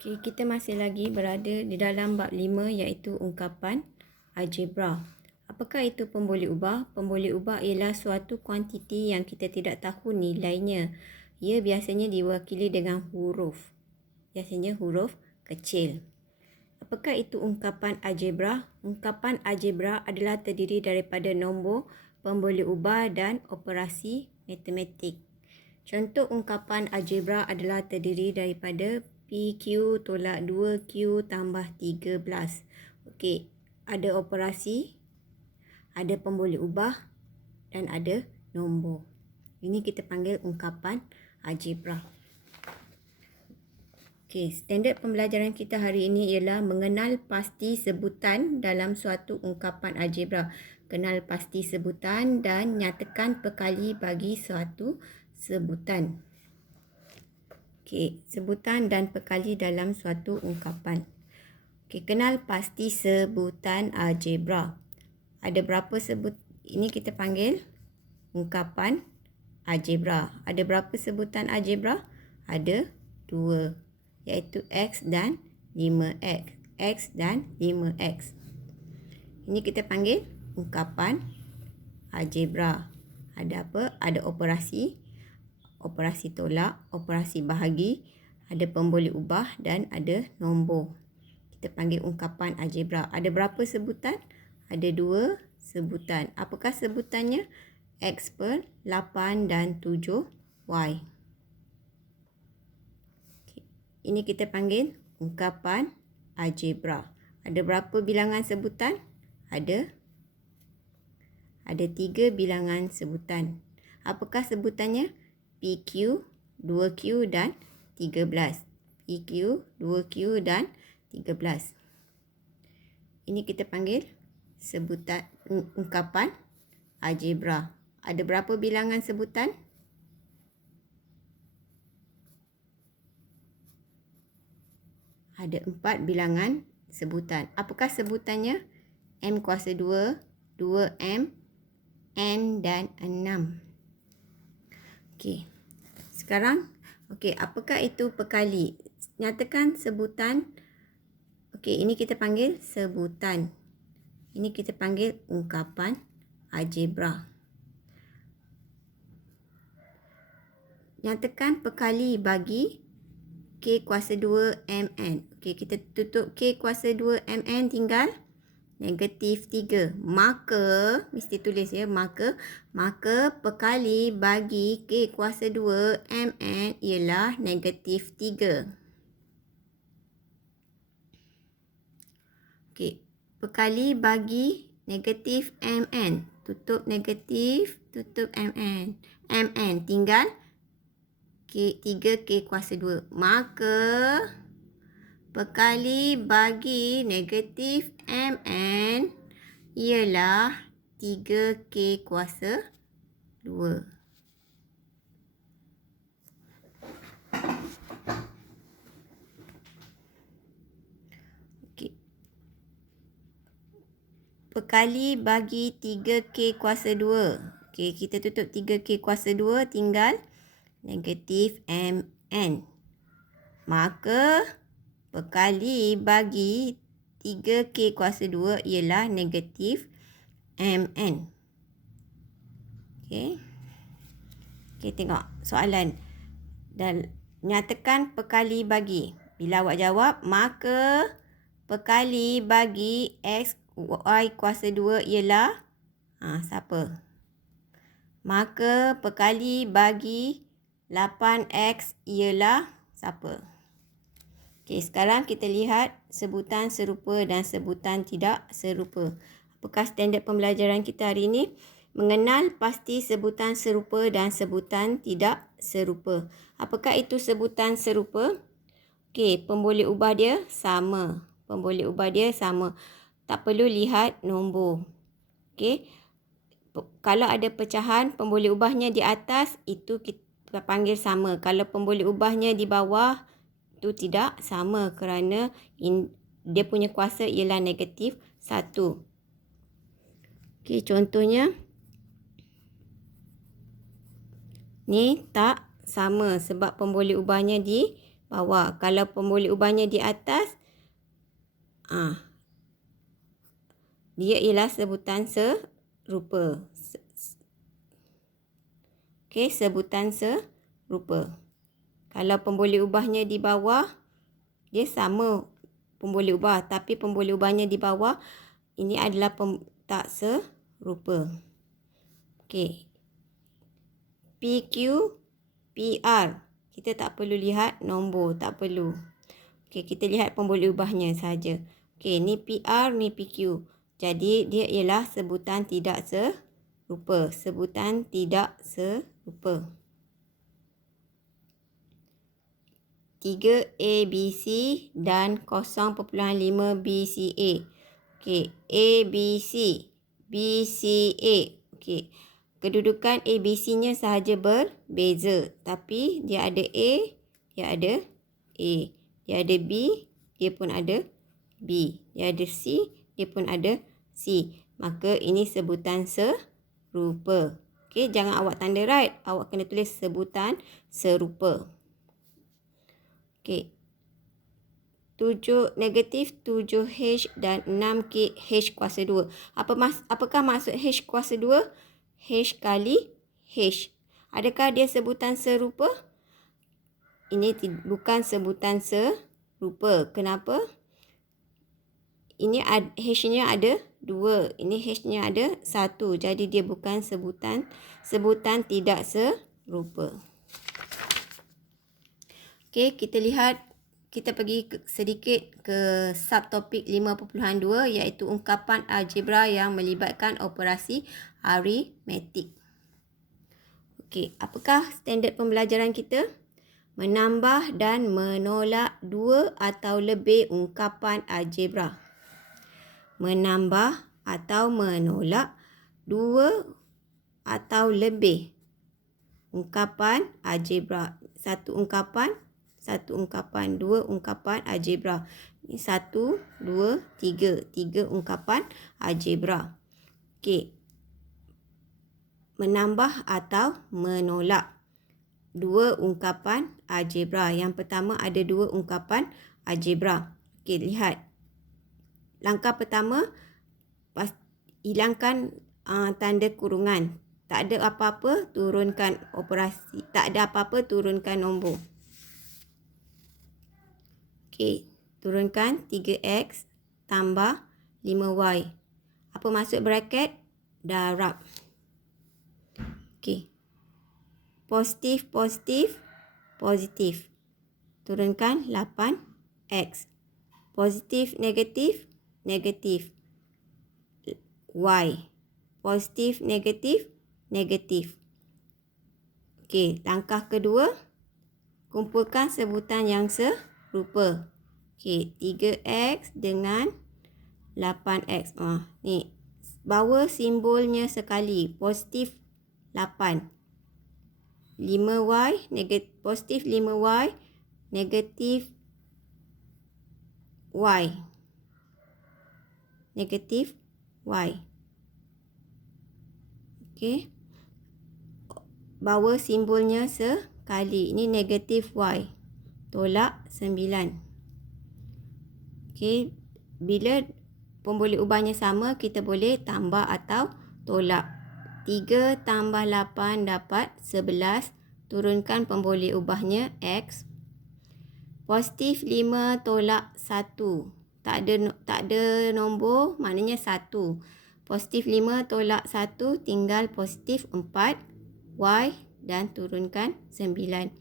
Okay, kita masih lagi berada di dalam bab 5 iaitu ungkapan algebra. Apakah itu pemboleh ubah? Pemboleh ubah ialah suatu kuantiti yang kita tidak tahu nilainya. Ia biasanya diwakili dengan huruf. Biasanya huruf kecil. Apakah itu ungkapan algebra? Ungkapan algebra adalah terdiri daripada nombor, pemboleh ubah dan operasi matematik. Contoh ungkapan algebra adalah terdiri daripada PQ tolak 2Q tambah 13. Okey, ada operasi, ada pemboleh ubah dan ada nombor. Ini kita panggil ungkapan algebra. Okey, standard pembelajaran kita hari ini ialah mengenal pasti sebutan dalam suatu ungkapan algebra. Kenal pasti sebutan dan nyatakan perkali bagi suatu sebutan. Okey, sebutan dan perkali dalam suatu ungkapan. Okey, kenal pasti sebutan algebra. Ada berapa ini kita panggil ungkapan algebra. Ada berapa sebutan algebra? Ada 2, iaitu X dan 5X. X dan 5X. Ini kita panggil ungkapan algebra. Ada apa? Ada operasi tolak, operasi bahagi, ada pemboleh ubah dan ada nombor. Kita panggil ungkapan algebra. Ada berapa sebutan? Ada 2 sebutan. Apakah sebutannya? X per 8 dan 7Y. Okay. Ini kita panggil ungkapan algebra. Ada berapa bilangan sebutan? Ada 3 bilangan sebutan. Apakah sebutannya? PQ, 2Q dan 13. PQ, 2Q dan 13. Ini kita panggil sebutan ungkapan algebra. Ada berapa bilangan sebutan? Ada 4 bilangan sebutan. Apakah sebutannya? M kuasa 2, 2M, N dan 6. Okey. Sekarang, apakah itu perkali? Nyatakan sebutan. Okey, ini kita panggil sebutan. Ini kita panggil ungkapan algebra. Nyatakan perkali bagi K kuasa 2 Mn. Okey, kita tutup K kuasa 2 Mn tinggal negatif 3. Maka, mesti tulis ya, maka perkali bagi K kuasa 2 Mn ialah negatif 3. Okey, perkali bagi negatif Mn. Tutup negatif, tutup Mn. Mn tinggal 3K kuasa 2. Maka perkali bagi negatif Mn ialah 3K kuasa 2. Okey. Perkali bagi 3K kuasa 2. Okey, kita tutup 3K kuasa 2 tinggal negatif Mn. Maka perkali bagi 3K kuasa 2 ialah negatif Mn. Okey. Okey, tengok soalan. Dan nyatakan perkali bagi. Bila awak jawab, maka perkali bagi X, Y kuasa 2 ialah siapa? Maka perkali bagi 8X ialah siapa? Okey, sekarang kita lihat sebutan serupa dan sebutan tidak serupa. Apakah standard pembelajaran kita hari ini? Mengenal pasti sebutan serupa dan sebutan tidak serupa. Apakah itu sebutan serupa? Okey, pemboleh ubah dia sama. Pemboleh ubah dia sama. Tak perlu lihat nombor. Okey. Kalau ada pecahan, pemboleh ubahnya di atas, itu kita panggil sama. Kalau pemboleh ubahnya di bawah, itu tidak sama kerana dia punya kuasa ialah negatif 1. Okey, contohnya ni tak sama sebab pemboleh ubahnya di bawah. Kalau pemboleh ubahnya di atas, dia ialah sebutan serupa. Okey, sebutan serupa. Kalau pemboleh ubahnya di bawah, dia sama pemboleh ubah, tapi pemboleh ubahnya di bawah ini adalah tak serupa. Okey. PQ, PR. Kita tak perlu lihat nombor, tak perlu. Okey, kita lihat pemboleh ubahnya saja. Okey, ni PR, ni PQ. Jadi dia ialah sebutan tidak serupa. Sebutan tidak serupa. 3 ABC dan 0.5 BCA. Okey, ABC, BCA. Okey. Kedudukan ABC-nya sahaja berbeza, tapi dia ada A, dia ada A. Dia ada B, dia pun ada B. Dia ada C, dia pun ada C. Maka ini sebutan serupa. Okey, jangan awak tanda right. Awak kena tulis sebutan serupa. Okey. 7 negatif 7H dan 6K H kuasa 2. Apakah maksud H kuasa 2? H kali H. Adakah dia sebutan serupa? Ini bukan sebutan serupa. Kenapa? Ini H-nya ada 2. Ini H-nya ada 1. Jadi dia bukan sebutan tidak serupa. Okey, kita pergi sedikit ke subtopik 5.2 iaitu ungkapan algebra yang melibatkan operasi aritmetik. Okey, apakah standard pembelajaran kita? Menambah dan menolak 2 atau lebih ungkapan algebra. Menambah atau menolak 2 atau lebih ungkapan algebra. Satu ungkapan, dua ungkapan algebra. Ini 1, 2, 3. 3 ungkapan algebra. Okey. Menambah atau menolak 2 ungkapan algebra. Yang pertama ada 2 ungkapan algebra. Okey, lihat. Langkah pertama, hilangkan tanda kurungan. Tak ada apa-apa, turunkan operasi. Tak ada apa-apa, turunkan nombor. Okey, turunkan 3X tambah 5Y. Apa maksud bracket? Darab. Okey. Positif, positif, positif. Turunkan 8X. Positif, negatif, negatif. Y. Positif, negatif, negatif. Okey, langkah kedua, kumpulkan sebutan yang serupa. Okey, 3X dengan 8X. Ni, bawa simbolnya sekali. Positif 8. 5Y, positif 5Y, negatif Y. Negatif Y. Okey. Bawa simbolnya sekali. Ini negatif Y. Tolak 9. Okey. Bila pemboleh ubahnya sama, kita boleh tambah atau tolak. 3 tambah 8 dapat 11. Turunkan pemboleh ubahnya X. Positif 5 tolak 1. Tak ada nombor, maknanya 1. Positif 5 tolak 1, tinggal positif 4. Y dan turunkan 9.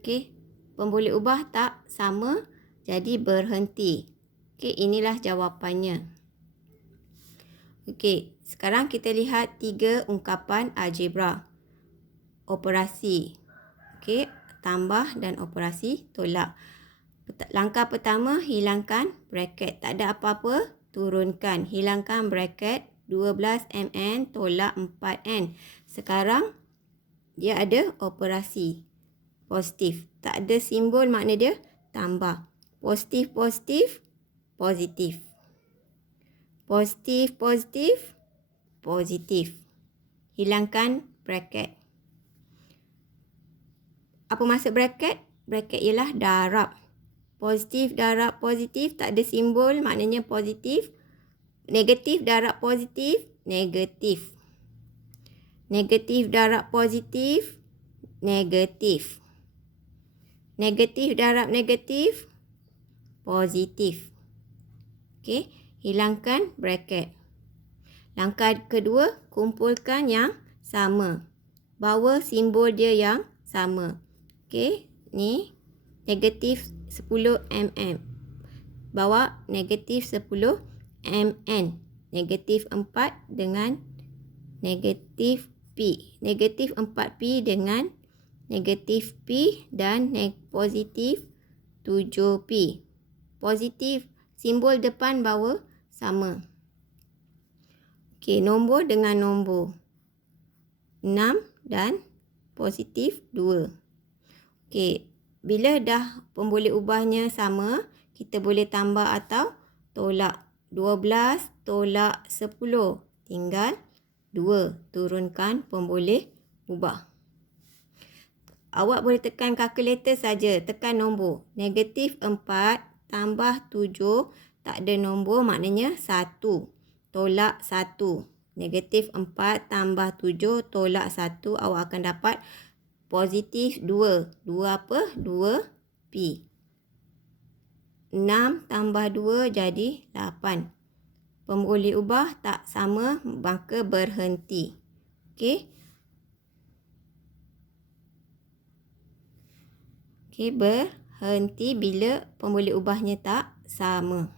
Okey, pemboleh ubah tak sama, jadi berhenti. Okey, inilah jawapannya. Okey, sekarang kita lihat 3 ungkapan algebra. Operasi. Okey, tambah dan operasi tolak. Langkah pertama, hilangkan bracket. Tak ada apa-apa, turunkan. Hilangkan bracket. 12mn tolak 4n. Sekarang dia ada operasi positif. Tak ada simbol, makna dia tambah. Positif, positif, positif. Positif, positif, positif. Hilangkan bracket. Apa maksud bracket? bracket ialah darab. Positif darab positif tak ada simbol, maknanya positif. Negatif darab positif, negatif. Negatif darab positif, negatif. Negatif darab negatif, positif. Okey, hilangkan bracket. Langkah kedua, kumpulkan yang sama. Bawa simbol dia yang sama. Okey, ni negatif 10 mm. Bawa negatif 10 mn. Negatif 4 dengan negatif P. Negatif 4P dengan negatif P dan positif 7P. Positif, simbol depan bawa sama. Okey, nombor dengan nombor 6 dan positif 2. Okey, bila dah pemboleh ubahnya sama, kita boleh tambah atau tolak. 12 tolak 10. Tinggal 2. Turunkan pemboleh ubah. Awak boleh tekan kalkulator saja. Tekan nombor. Negatif 4 tambah 7. Tak ada nombor, maknanya 1. Tolak 1. Negatif 4 tambah 7 tolak 1. Awak akan dapat positif 2. 2 apa? 2P. 6 tambah 2 jadi 8. Pemboleh ubah tak sama, maka berhenti. Okey. Okey, berhenti bila pemboleh ubahnya tak sama.